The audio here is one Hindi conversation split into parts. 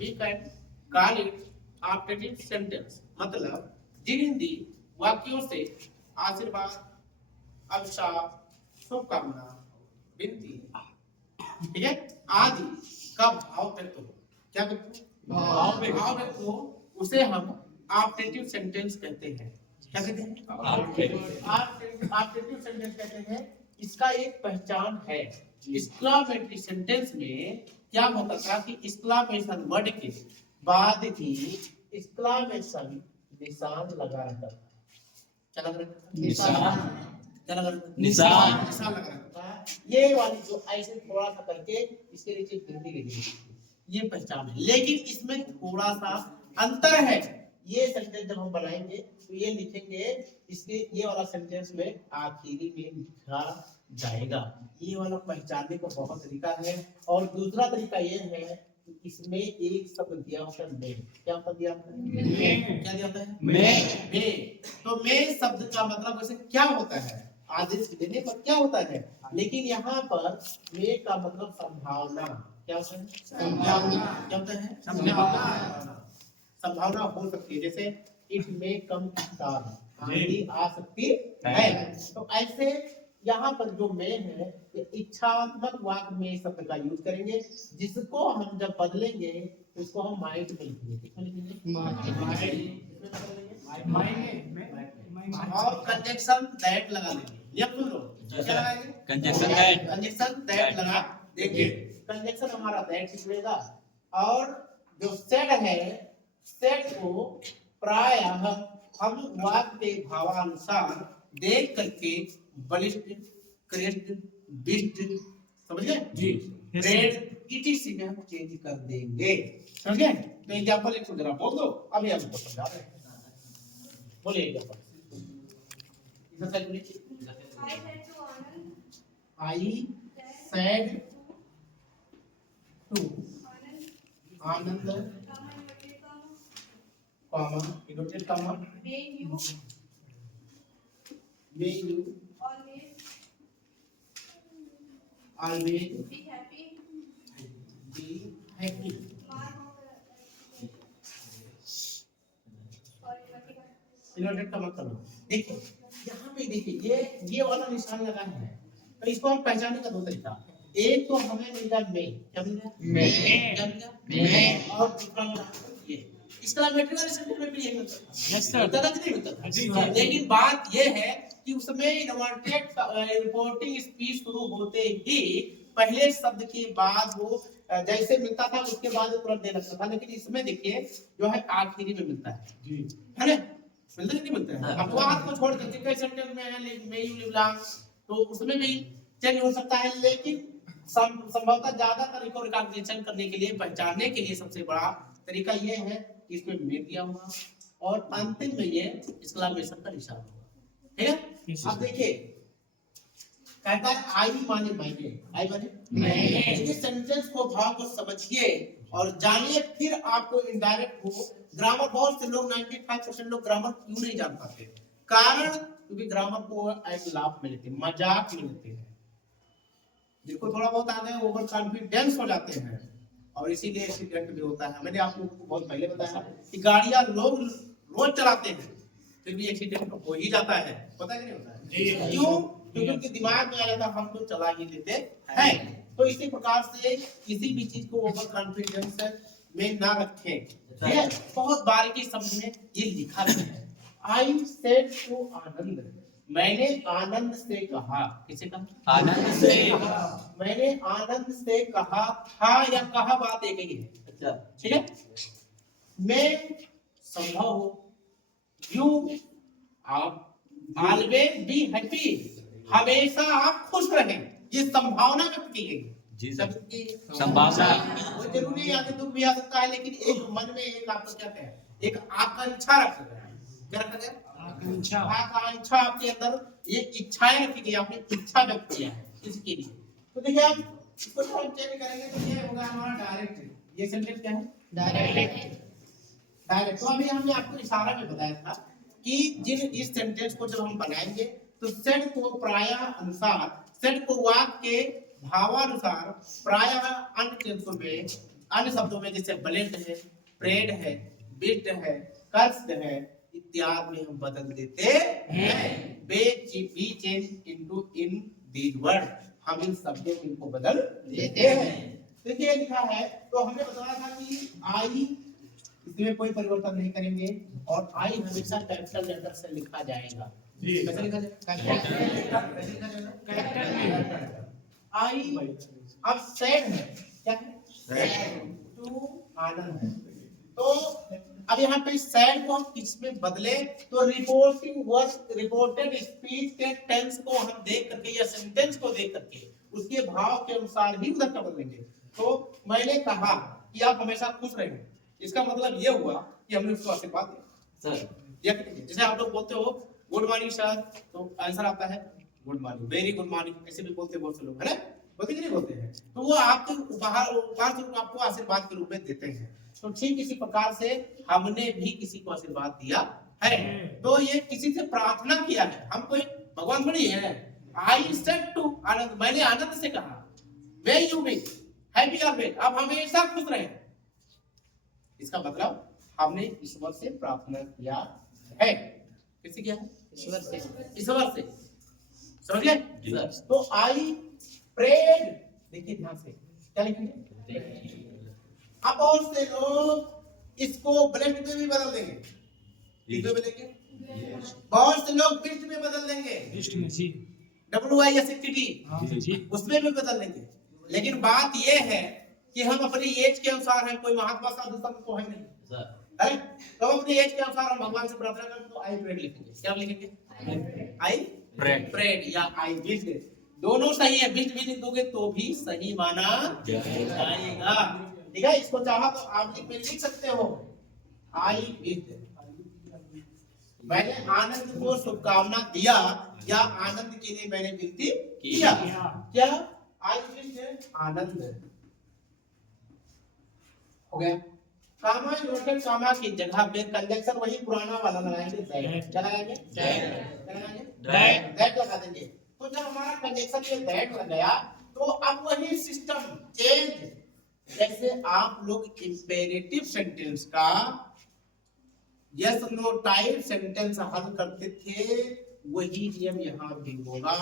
we can call it optative sentence. मतलब जिन हिंदी वाक्यों से आशीर्वाद, अभिशाप, शुभकामना, विनती, ठीक है, आदि का भाव व्यक्त हो। क्या व्यक्त हो? भाव व्यक्त हो, उसे हम ऑप्टेटिव सेंटेंस कहते हैं। क्या कहते हैं? ऑप्टेटिव सेंटेंस कहते हैं। इसका एक पहचान है। एक्सक्लामेटरी सेंटेंस में क्या होता था कि एक्सक्लामेशन वर्ड के बाद ही एक्सक्लामेशन निशान लगा रहता था। क्या लगा रहता था? निशान। क्या लगा रहता था? निशान। निशान लगा रहता था। ये वाली जो ऐसे थोड़ा सा करके इसके नीचे गिनती लिखी, ये पहचान है। लेकिन इसमें थोड़ा सा अंतर है। ये सेंटेंस जब हम बनाएंगे तो ये लिखेंगे, इसके ये वाला सेंटेंस में आखिरी में लिखा जाएगा। ये वाला पहचानने का बहुत तरीका है। और दूसरा तरीका ये है कि इसमें एक शब्द दिया होता है मैं। क्या शब्द दिया होता है? क्या दिया होता है? मैं। तो मैं शब्द का मतलब वैसे क्या होता है? आदेश देने पर क्या होता है? लेकिन यहाँ पर मैं का मतलब संभावना। क्या होता है? संभावना। क्या होता है? संभावना। संभावना हो सकती है। जैसे इट में कम आंधी आ सकती है। तो ऐसे यहाँ पर जो में है, ये इच्छात्मक वाक्य में शब्द का यूज करेंगे, जिसको हम जब बदलेंगे उसको हम माइट में लिखेंगे। और कंजक्शन दैट लगा देंगे। ये सुन लो, क्या लगाएंगे? Conjunction that. कंजक्शन दैट लगा देंगे। कंजक्शन हमारा दैट निकलेगा। और जो सेड है, सेड को प्रायः हम वाक्य के भावानुसार देख करके बलिष्ठ, क्रेस्ट, बिस्ट, समझ गए जी, ब्रेड इटीसी में हम चेंज कर देंगे। समझ गए? तो एग्जांपल एक जरा बोल दो, अभी आपको समझा रहे हैं। बोलिए example. I said to Anand, comma, inverted comma, may you always be happy. Inverted comma करो। देखिए यहाँ पे देखिए ये वाला निशान लगा है। तो इसको हम पहचानने का दो तरीका। एक तो हमें मिला मैं, क्या मिला? मैं। और दूसरा ये एक्सक्लेमेटरी वाले सेंटेंस में भी यही होता है। Yes sir. होता नहीं होता? लेकिन बात ये है कि उसमें इन्वर्टेड रिपोर्टिंग स्पीच शुरू होते ही पहले शब्द के बाद वो जैसे मिलता था उसके बाद तुरंत दे लगता था। लेकिन इसमें देखिए जो है आखिरी में मिलता है जी, है ना? मिलता नहीं मिलता है? अपवाद को छोड़ करके कई सेंटेंस में है मैं यू लिव लॉन्ग, तो उसमें भी चेंज हो सकता है। लेकिन संभवतः ज्यादातर इसको रिकॉग्निशन करने के लिए, पहचानने के लिए सबसे बड़ा तरीका ये है कि इसमें मैं दिया होगा और अंतिम में ये एक्सक्लेमेशन का निशान होगा। ठीक है? अब देखिए कहता है आई माने मैंने, आई माने मैं। इस सेंटेंस को भाव को समझिए और जानिए, फिर आपको इनडायरेक्ट हो। ग्रामर बहुत से लोग 95% लोग ग्रामर क्यों नहीं जान पाते? कारण क्योंकि ग्रामर को एक लाभ में लेते हैं, मजाक में लेते हैं। जिनको थोड़ा बहुत आ गए ओवर कॉन्फिडेंस हो जाते हैं और इसीलिए एक्सीडेंट भी होता है। मैंने आपको बहुत पहले बताया कि गाड़ियां लोग रोज चलाते हैं फिर भी एक्सीडेंट हो ही जाता है। पता है कि नहीं होता है? क्यों? क्योंकि उनके दिमाग में आ जाता है हम तो चला ही लेते हैं। तो इसी प्रकार से किसी भी चीज को ओवर कॉन्फिडेंस में ना रखें। ठीक है? बहुत बारीकी समझें। ये लिखा है आई सेड टू आनंद, मैंने आनंद से कहा। किसे कहा? आनंद से कहा। मैंने आनंद से कहा था या कहा बात एक ही है। अच्छा ठीक है? मैं संभव हो, यू आप ऑलवेज बी हैप्पी, हमेशा आप खुश रहें। ये संभावना व्यक्त की गई जी सर। संभावना वो जरूरी है, आगे दुख भी आ सकता है, लेकिन एक मन में एक आपको क्या है, एक आकांक्षा रखा गया है। क्या रखा गया? आकांक्षा आपके अंदर ये इच्छाएं रखी गई, आपने इच्छा व्यक्त किया है इसके लिए। तो देखिए आप इसको थोड़ा चेक करेंगे तो ये होगा हमारा डायरेक्ट। ये सेंटेंस क्या है? डायरेक्ट। डायरेक्ट। तो अभी हमने आपको इशारा में बताया था कि जिन इस सेंटेंस को जब हम बनाएंगे तो सेट को प्रायः अनुसार, सेट को वाक्य के भावानुसार प्रायः अन्य टेंसों में अन्य शब्दों में जैसे ब्लेंड है, प्रेड है, बिट है, कर्स्ड है इत्यादि में हम बदल देते हैं। B change into in these word, हम इन शब्दों में इनको बदल देते हैं। देखिए लिखा है, तो हमें बताया था कि आई इसमें कोई परिवर्तन नहीं करेंगे और आई हमेशा कैपिटल लेटर से लिखा जाएगा। कैसे लिखा जाएगा? आई अब सैड है, क्या है? टू आनंद है। तो अब यहाँ पे सैड को हम किसमें बदले, तो रिपोर्टिंग वर्ड, रिपोर्टेड स्पीच के टेंस को हम देख करके या सेंटेंस को देख करके उसके भाव के अनुसार ही उधर का बदलेंगे। तो मैंने कहा कि आप हमेशा खुश रहें, इसका मतलब ये हुआ कि हमने उसको आशीर्वाद दिया सर। जैसे आप लोग बोलते हो गुड मॉर्निंग सर, तो आंसर आता है good morning, very good morning, ऐसे भी बोलते हैं बहुत से लोग, है ना? बोलते कि नहीं बोलते हैं? तो वो आपको उपहार स्वरूप आपको आशीर्वाद के रूप में देते हैं। तो ठीक इसी प्रकार से हमने भी किसी को आशीर्वाद दिया है। तो ये किसी से प्रार्थना किया है, हम कोई भगवान थोड़ी है। आई सेड टू आनंद, मैंने आनंद से कहा may you be happy always, आप हमेशा खुश रहें। इसका मतलब हमने ईश्वर से प्रार्थना किया है। किससे किया है? ईश्वर से। ईश्वर से, समझ गए? तो आई प्रेड, देखिए ध्यान से क्या लिखेंगे। अब बहुत से लोग इसको ब्लेस्ड में भी बदल देंगे, किसमें बदलेंगे? बहुत से लोग बिस्ट में बदल देंगे, WIST उसमें भी बदल देंगे। लेकिन बात यह है कि हम अपनी एज के अनुसार हैं, कोई महात्मा साधु संत तो है नहीं, है? तो अपनी एज के अनुसार हम भगवान से प्रार्थना करें तो आई प्रेड लिखेंगे। क्या लिखेंगे? आई प्रेड या आई विश, दोनों सही है। विश भी लिख दोगे तो भी सही माना जाएगा। ठीक है, इसको चाहा तो आप लिख सकते हो आई विश, मैंने आनंद को शुभकामना दिया या आनंद के लिए मैंने विनती किया। क्या आई विश आनंद हो गया। कामा इन्वर्टेड कामा की जगह पे कंजंक्शन वही पुराना वाला लगाएंगे, क्या लगाएंगे? दैट लगा देंगे। तो जब हमारा कंजंक्शन ये दैट लग गया तो अब वही सिस्टम चेंज, जैसे आप लोग इंपेरेटिव सेंटेंस का यस नो टाइप सेंटेंस हल करते थे, वही नियम यहाँ भी होगा।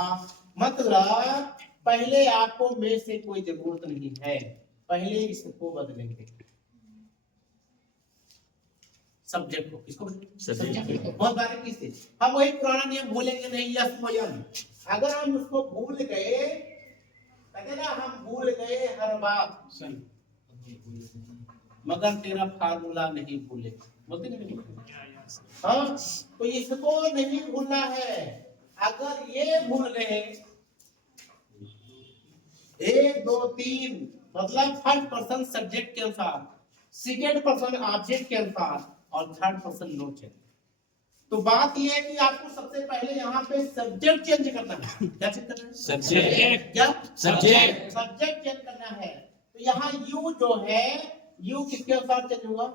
मतलब पहले आपको में से कोई जरूरत नहीं है, पहले इसको बदलेंगे सब्जेक्ट को। किसको? सब्जेक्ट को। बहुत बारीकी से हम वही पुराना नियम भूलेंगे नहीं, यस नो यम। अगर हम उसको भूल गए, कहते ना हम भूल गए हर बात मगर तेरा फार्मूला नहीं भूले, बोलते नहीं? हाँ, तो इसको नहीं भूलना है। अगर ये भूल गए 1 2 3 मतलब थर्ड पर्सन सब्जेक्ट के अनुसार, सेकेंड पर्सन ऑब्जेक्ट के अनुसार और थर्ड पर्सन नोट। तो बात यह है कि आपको सबसे पहले यहाँ पे सब्जेक्ट चेंज करना है। क्या चेंज करना है? सब्जेक्ट। क्या? सब्जेक्ट। सब्जेक्ट चेंज करना है। तो यहाँ यू जो है, यू किसके अनुसार चेंज हुआ?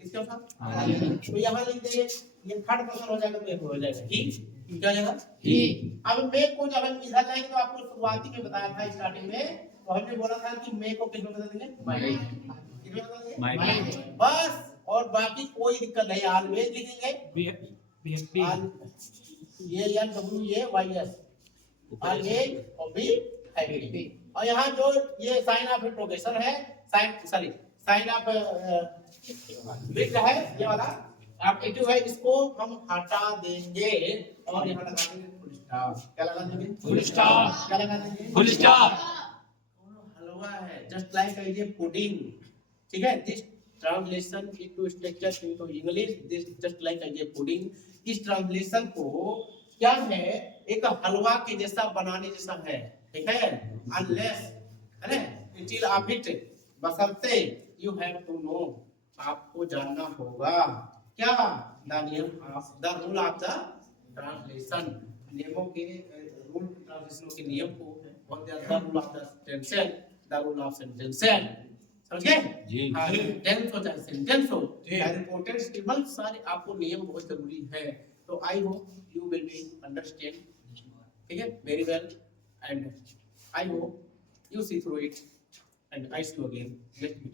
किसके अनुसार? तो यहाँ लिख देंगे, ये थर्ड पर्सन हो जाएगा, तो हो जाएगा ही। क्या हो जाएगा? ही। अब मे को जब हम इधर लाएंगे तो आपको शुरुआती में बताया था स्टार्टिंग में, तो हमने बोला था कि मे को किस में बदल देंगे? माई। किसमें बदल देंगे? माई। बस, और बाकी कोई दिक्कत नहीं, ऑलवेज लिखेंगे ये या डब्ल्यू ये वाई एस ऑलवेज और बी हैप्पी। और यहाँ जो ये साइन ऑफ इंट्रोगेशन है, साइन ऑफ बिग है, ये वाला एप्टीट्यूड है, इसको हम हटा देंगे और यहाँ लगा देंगे फुल स्टॉप। क्या लगा देंगे? Full stop. क्या लगा देंगे? Full stop. हलवा है, जस्ट लाइक ये पुडिंग, ठीक है? This translation into structure into English, this just like ये पुडिंग। इस ट्रांसलेशन को क्या है, एक हलवा के जैसा बनाने जैसा है, ठीक है? अनलेस, है ना, until of it, बशर्ते you have to know, आपको जानना होगा क्या? the name of the rule of the translation, नियमों के रूल ट्रांसलेशन के नियम को, और the rule of the sentence, the rule of sentence, समझ गए? टेंस हो चाहे सेंटेंस हो चाहे रिपोर्टेड स्टेटमेंट, सारे आपको नियम बहुत जरूरी है। तो I hope you will be understand, ठीक है, very well, and I hope you see through it and I see you again. Let me